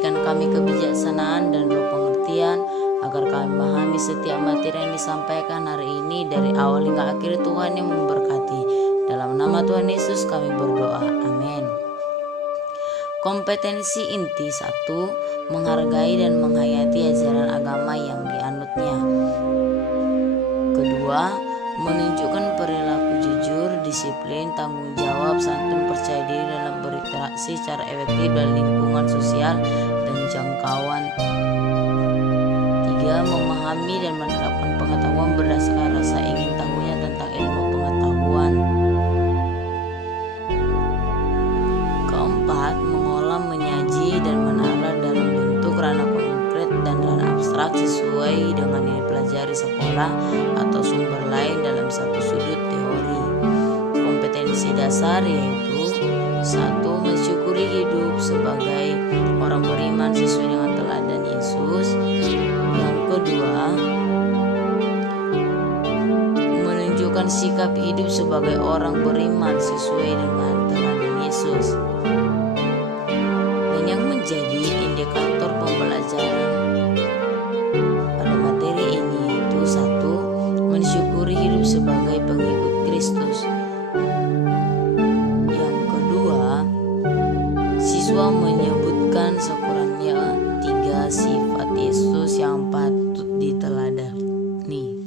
berikan kami kebijaksanaan dan roh pengertian, agar kami memahami setiap materi yang disampaikan hari ini dari awal hingga akhir. Tuhan yang memberkati. Dalam nama Tuhan Yesus kami berdoa, amin. Kompetensi inti 1. Menghargai dan menghayati ajaran agama yang dianutnya. Kedua, menunjukkan perilaku jujur, disiplin, tanggung jawab, santun, percaya diri dalam berinteraksi secara efektif dalam lingkungan sosial dan jangkauan. 3. Memahami dan menerapkan pengetahuan berdasarkan rasa ingin tahunya tentang ilmu pengetahuan. Keempat, mengolah, menyaji, dan menalar dalam bentuk ranah konkret dan ranah abstrak sesuai dengan yang dipelajari sekolah atau sumber lain dalam satu sudut teori. Kompetensi dasar yaitu 1. Mensyukuri hidup sebagai orang beriman sesuai dengan teladan Yesus. Yang kedua, menunjukkan sikap hidup sebagai orang beriman sesuai dengan teladan Yesus. Dan yang menjadi indikator pembelajaran pada materi ini yaitu 1. Mensyukuri hidup sebagai pengikut Kristus. Yang kedua, siswa menyebutkan sekurangnya 3 sifat Yesus yang patut diteladani.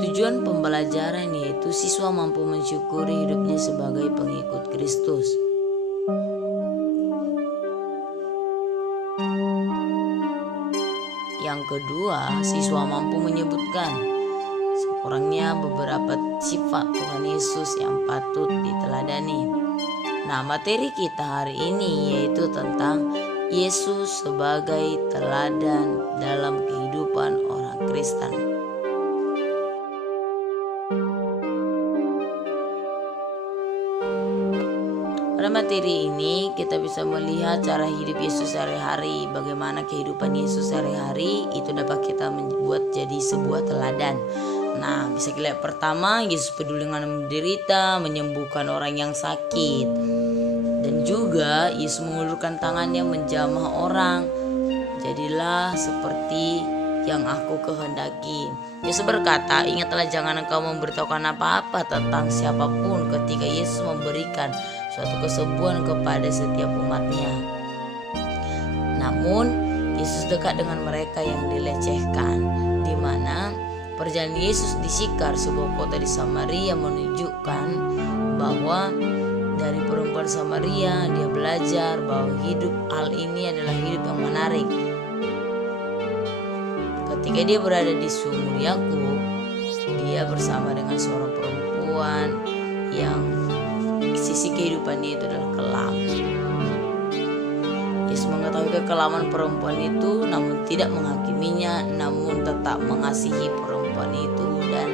Tujuan pembelajaran yaitu siswa mampu mensyukuri hidupnya sebagai pengikut Kristus. Yang kedua, siswa mampu menyebutkan sekurangnya beberapa sifat Tuhan Yesus yang patut diteladani. Nah, materi kita hari ini yaitu tentang Yesus sebagai teladan dalam kehidupan orang Kristen. Pada materi ini kita bisa melihat cara hidup Yesus sehari-hari. Bagaimana kehidupan Yesus sehari-hari itu dapat kita membuat jadi sebuah teladan. Nah, bisa kita lihat pertama, Yesus peduli dengan menderita, menyembuhkan orang yang sakit. Dan juga Yesus mengulurkan tangannya menjamah orang. Jadilah seperti yang aku kehendaki. Yesus berkata, ingatlah jangan engkau memberitahukan apa-apa tentang siapapun ketika Yesus memberikan suatu kesembuhan kepada setiap umatnya. Namun Yesus dekat dengan mereka yang dilecehkan, di mana perjalanan Yesus di Sikar, sebuah kota di Samaria, menunjukkan bahwa dari perempuan Samaria dia belajar bahwa hidup hal ini adalah hidup yang menarik. Ketika dia berada di sumur Yakub, dia bersama dengan seorang perempuan yang sisi kehidupannya itu adalah kelam. Yesus mengetahui kekelaman perempuan itu, namun tidak menghakiminya, namun tetap mengasihi perempuan itu dan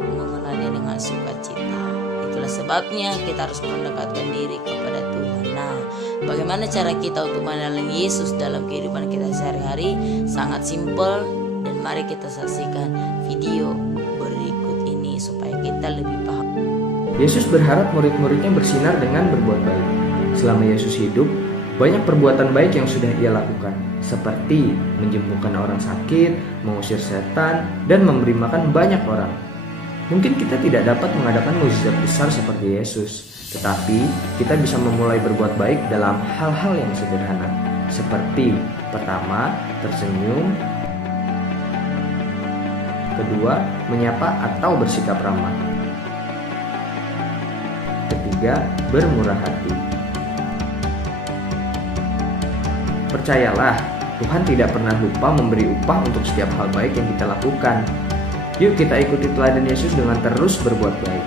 mengenalnya dengan sukacita. Itulah sebabnya kita harus mendekatkan diri kepada Tuhan. Nah, bagaimana cara kita untuk mengenal Yesus dalam kehidupan kita sehari-hari? Sangat simpel, dan mari kita saksikan video berikut ini supaya kita lebih paham. Yesus berharap murid-muridnya bersinar dengan berbuat baik. Selama Yesus hidup, banyak perbuatan baik yang sudah ia lakukan, seperti menyembuhkan orang sakit, mengusir setan, dan memberi makan banyak orang. Mungkin kita tidak dapat mengadakan mukjizat besar seperti Yesus, tetapi kita bisa memulai berbuat baik dalam hal-hal yang sederhana, seperti pertama, tersenyum, kedua, menyapa atau bersikap ramah, ketiga, bermurah hati. Percayalah, Tuhan tidak pernah lupa memberi upah untuk setiap hal baik yang kita lakukan. Yuk kita ikuti teladan Yesus dengan terus berbuat baik.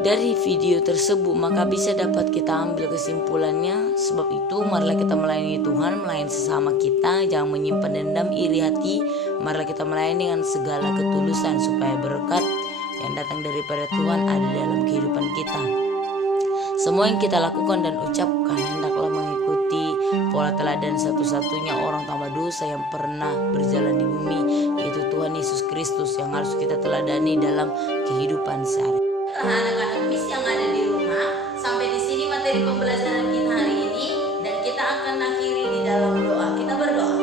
Dari video tersebut maka bisa dapat kita ambil kesimpulannya. Sebab itu marilah kita melayani Tuhan, melayani sesama kita, jangan menyimpan dendam, iri hati. Marilah kita melayani dengan segala ketulusan supaya berkat yang datang daripada Tuhan ada dalam kehidupan kita. Semua yang kita lakukan dan ucapkan hendaklah mengikuti pola teladan satu-satunya orang tanpa dosa yang pernah berjalan di bumi, yaitu Tuhan Tuhan Yesus Kristus yang harus kita teladani dalam kehidupan sehari. Anak-anak Miss yang ada di rumah, sampai di sini materi pembelajaran kita hari ini, dan kita akan akhiri di dalam doa. Kita berdoa.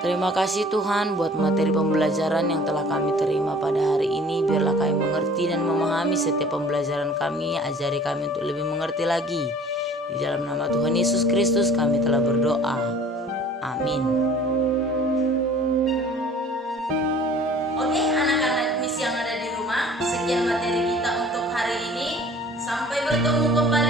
Terima kasih Tuhan buat materi pembelajaran yang telah kami terima pada hari ini. Biarlah kami mengerti dan memahami setiap pembelajaran kami. Ajari kami untuk lebih mengerti lagi. Di dalam nama Tuhan Yesus Kristus kami telah berdoa. Amin. Oke anak-anak Miss yang ada di rumah, sekian materi kita untuk hari ini. Sampai bertemu kembali